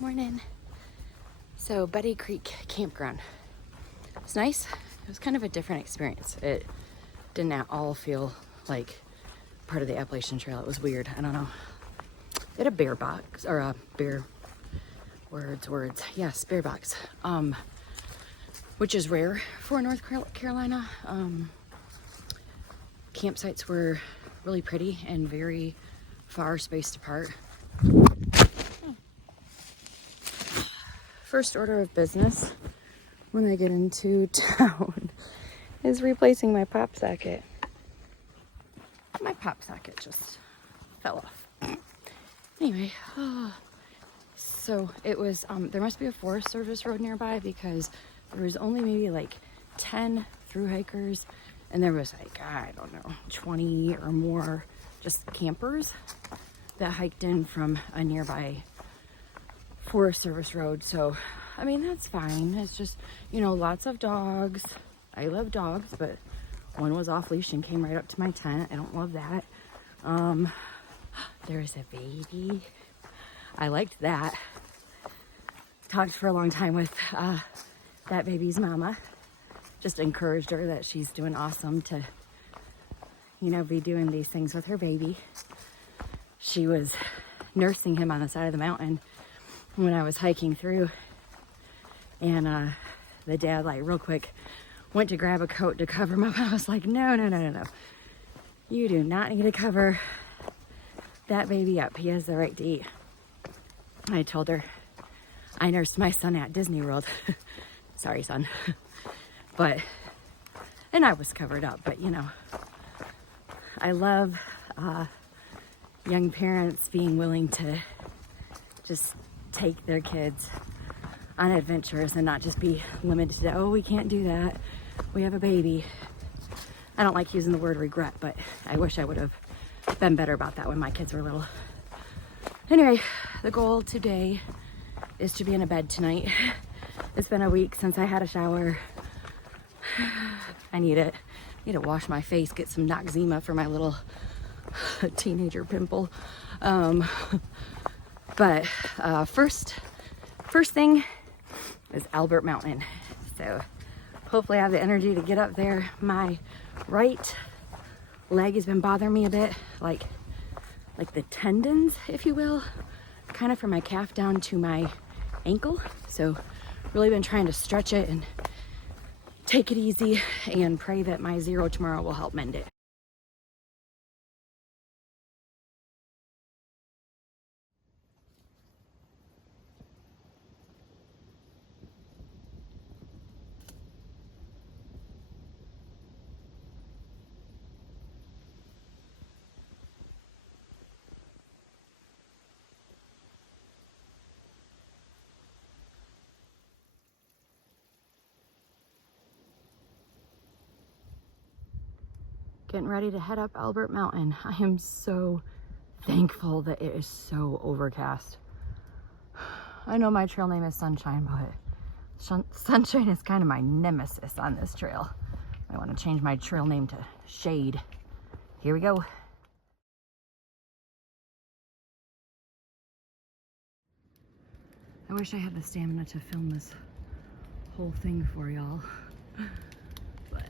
Morning. So Betty Creek Campground. It's nice. It was kind of a different experience. It didn't at all feel like part of the Appalachian Trail. It was weird. I don't know. It had a bear box, or a bear, words. Yes, bear box. Which is rare for North Carolina. Campsites were really pretty and very far spaced apart. First order of business when I get into town is replacing my pop socket. My pop socket just fell off. Anyway, so it was, there must be a Forest Service road nearby because there was only maybe like 10 through hikers and there was like, I don't know, 20 or more just campers that hiked in from a nearby Forest Service road. So I mean, that's fine. It's just, you know, lots of dogs. I love dogs, but one was off leash and came right up to my tent. I don't love that. There's a baby. I liked that. Talked for a long time with that baby's mama. Just encouraged her that she's doing awesome to, you know, be doing these things with her baby. She was nursing him on the side of the mountain when I was hiking through, and the dad, like, real quick went to grab a coat to cover him up. I was like, no, you do not need to cover that baby up. He has the right to eat. I told her I nursed my son at Disney World. Sorry, son. And I was covered up, but you know, I love young parents being willing to just take their kids on adventures and not just be limited to, oh, we can't do that, we have a baby. I don't like using the word regret, but I wish I would have been better about that when my kids were little. Anyway, the goal today is to be in a bed tonight. It's been a week since I had a shower. I need it. I need to wash my face, get some Noxzema for my little teenager pimple. But first thing is Albert Mountain. So hopefully I have the energy to get up there. My right leg has been bothering me a bit, like the tendons, if you will, kind of from my calf down to my ankle. So really been trying to stretch it and take it easy and pray that my zero tomorrow will help mend it. Getting ready to head up Albert Mountain. I am so thankful that it is so overcast. I know my trail name is Sunshine, but Sunshine is kind of my nemesis on this trail. I want to change my trail name to Shade. Here we go. I wish I had the stamina to film this whole thing for y'all, but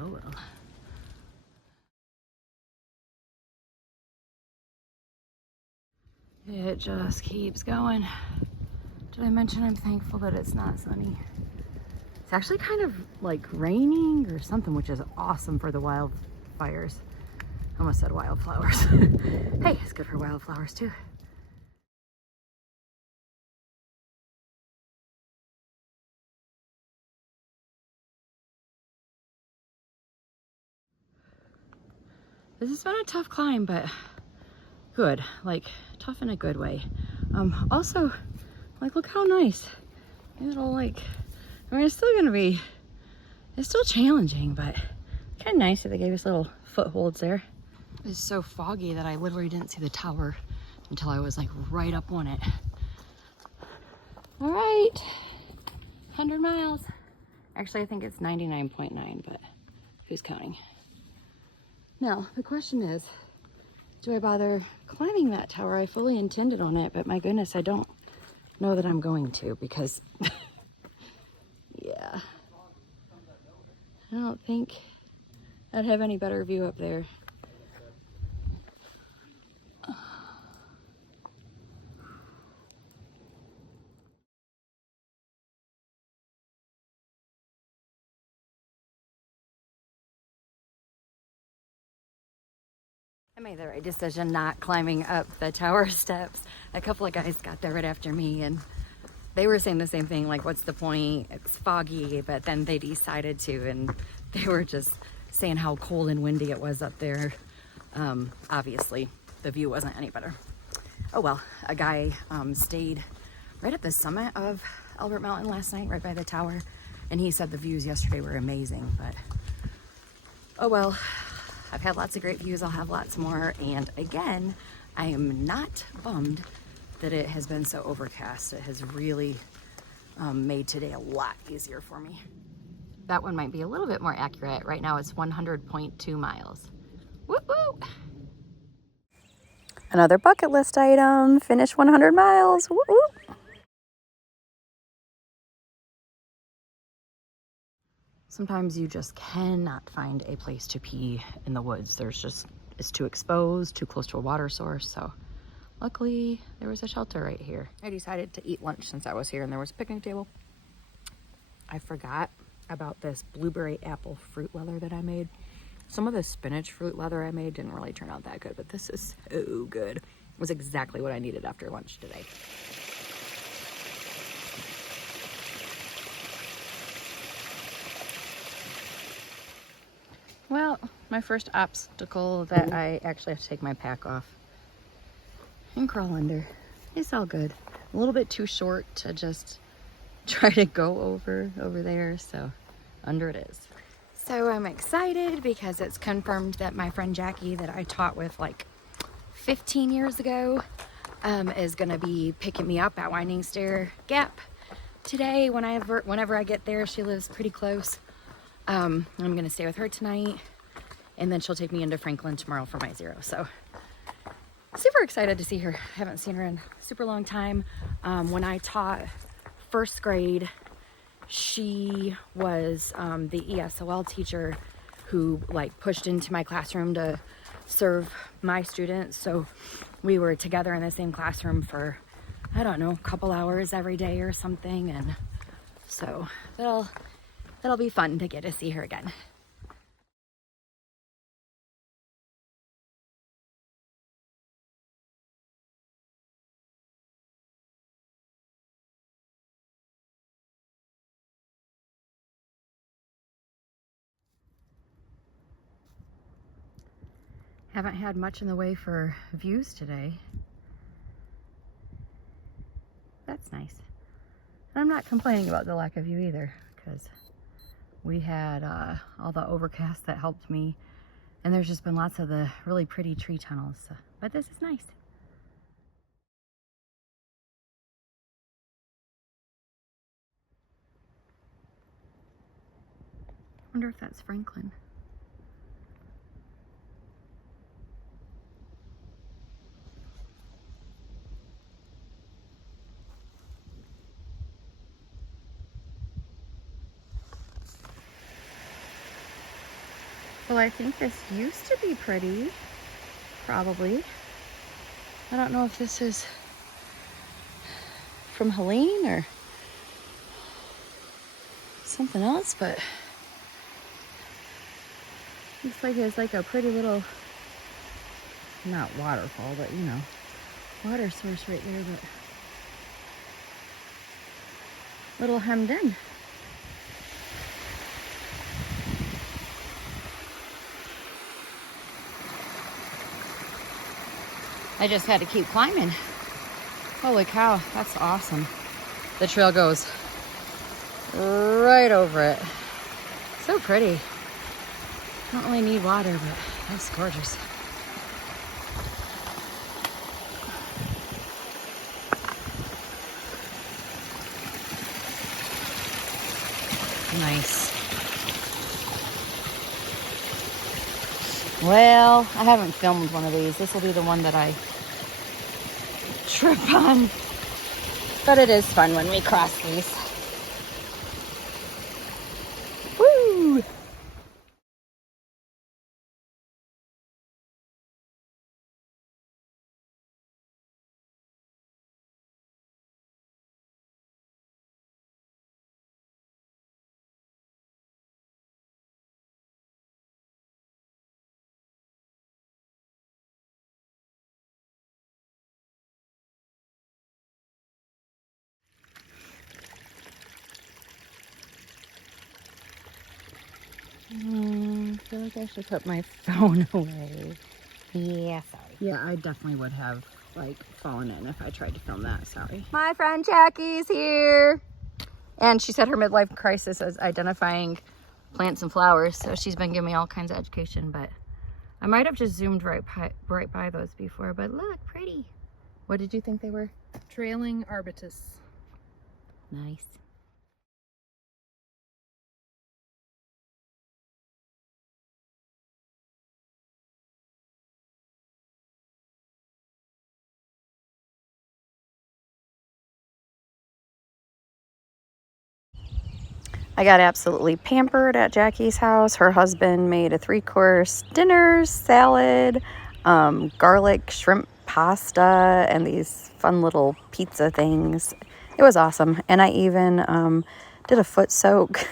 oh well. It just keeps going. Did I mention I'm thankful that it's not sunny? It's actually kind of like raining or something, which is awesome for the wildfires. I almost said wildflowers. Hey, it's good for wildflowers too. This has been a tough climb, but good, like tough in a good way. Also, like, look how nice. It'll, like, I mean, it's still challenging, but kind of nice that they gave us little footholds there. It's so foggy that I literally didn't see the tower until I was like right up on it. All right, 100 miles. Actually, I think it's 99.9, but who's counting? Now, the question is, do I bother climbing that tower? I fully intended on it, but my goodness, I don't know that I'm going to, because yeah, I don't think I'd have any better view up there. I made the right decision not climbing up the tower steps. A couple of guys got there right after me, and they were saying the same thing, like, what's the point? It's foggy, but then they decided to, and they were just saying how cold and windy it was up there. Obviously, the view wasn't any better. Oh well, a guy stayed right at the summit of Albert Mountain last night, right by the tower, and he said the views yesterday were amazing, but oh well. I've had lots of great views, I'll have lots more, and again, I am not bummed that it has been so overcast. It has really made today a lot easier for me. That one might be a little bit more accurate. Right now it's 100.2 miles. Woo woo! Another bucket list item, finish 100 miles, woo woo! Sometimes you just cannot find a place to pee in the woods. It's too exposed, too close to a water source. So luckily there was a shelter right here. I decided to eat lunch since I was here and there was a picnic table. I forgot about this blueberry apple fruit leather that I made. Some of the spinach fruit leather I made didn't really turn out that good, but this is so good. It was exactly what I needed after lunch today. Well, my first obstacle that I actually have to take my pack off and crawl under. It's all good. A little bit too short to just try to go over there, so under it is. So I'm excited because it's confirmed that my friend Jackie that I taught with like 15 years ago is gonna be picking me up at Winding Stair Gap today whenever I get there. She lives pretty close. I'm gonna stay with her tonight, and then she'll take me into Franklin tomorrow for my 0. So super excited to see her. I haven't seen her in a super long time. When I taught first grade, she was the ESOL teacher who like pushed into my classroom to serve my students. So we were together in the same classroom for, I don't know, a couple hours every day or something, and so that'll be fun to get to see her again. Haven't had much in the way for views today. That's nice. And I'm not complaining about the lack of view either, because we had all the overcast that helped me, and there's just been lots of the really pretty tree tunnels. So, but this is nice. I wonder if that's Franklin. Well, I think this used to be pretty, probably. I don't know if this is from Helene or something else, but looks like it's like a pretty little, not waterfall, but you know, water source right there, but little hemmed in. I just had to keep climbing. Holy cow, that's awesome. The trail goes right over it. So pretty. Don't really need water, but that's gorgeous. Nice. Well, I haven't filmed one of these. This will be the one that I trip on. But it is fun when we cross these. Woo! I feel like I should put my phone away. Yeah, sorry. Yeah, I definitely would have like fallen in if I tried to film that. Sorry. My friend Jackie's here. And she said her midlife crisis is identifying plants and flowers. So she's been giving me all kinds of education, but I might have just zoomed right by those before, but look, pretty. What did you think they were? Trailing arbutus. Nice. I got absolutely pampered at Jackie's house. Her husband made a 3-course dinner, salad, garlic shrimp pasta, and these fun little pizza things. It was awesome. And I even did a foot soak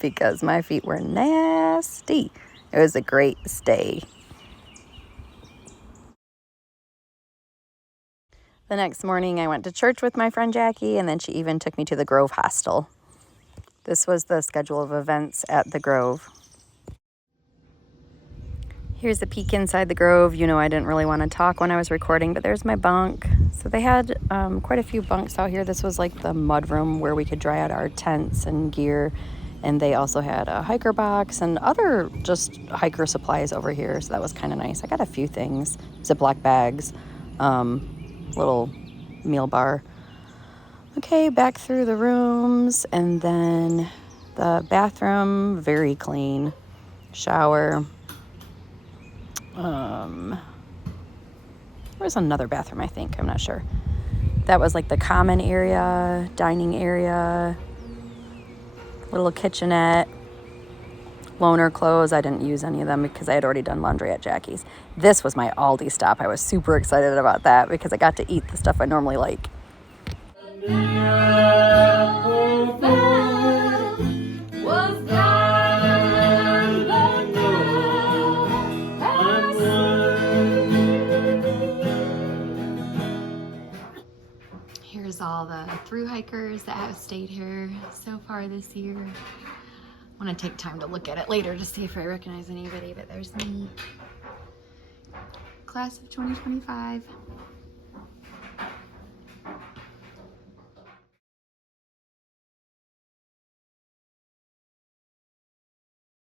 because my feet were nasty. It was a great stay. The next morning I went to church with my friend Jackie, and then she even took me to the Grove Hostel. This was the schedule of events at the Grove. Here's a peek inside the Grove. You know, I didn't really want to talk when I was recording, but there's my bunk. So they had quite a few bunks out here. This was like the mud room where we could dry out our tents and gear. And they also had a hiker box and other just hiker supplies over here. So that was kind of nice. I got a few things, Ziploc bags, little meal bar. Okay, back through the rooms, and then the bathroom, very clean. Shower. There was another bathroom, I think. I'm not sure. That was like the common area, dining area, little kitchenette, loaner clothes. I didn't use any of them because I had already done laundry at Jackie's. This was my Aldi stop. I was super excited about that because I got to eat the stuff I normally like. Here's all the through hikers that have stayed here so far this year. I want to take time to look at it later to see if I recognize anybody, but there's me. Class of 2025.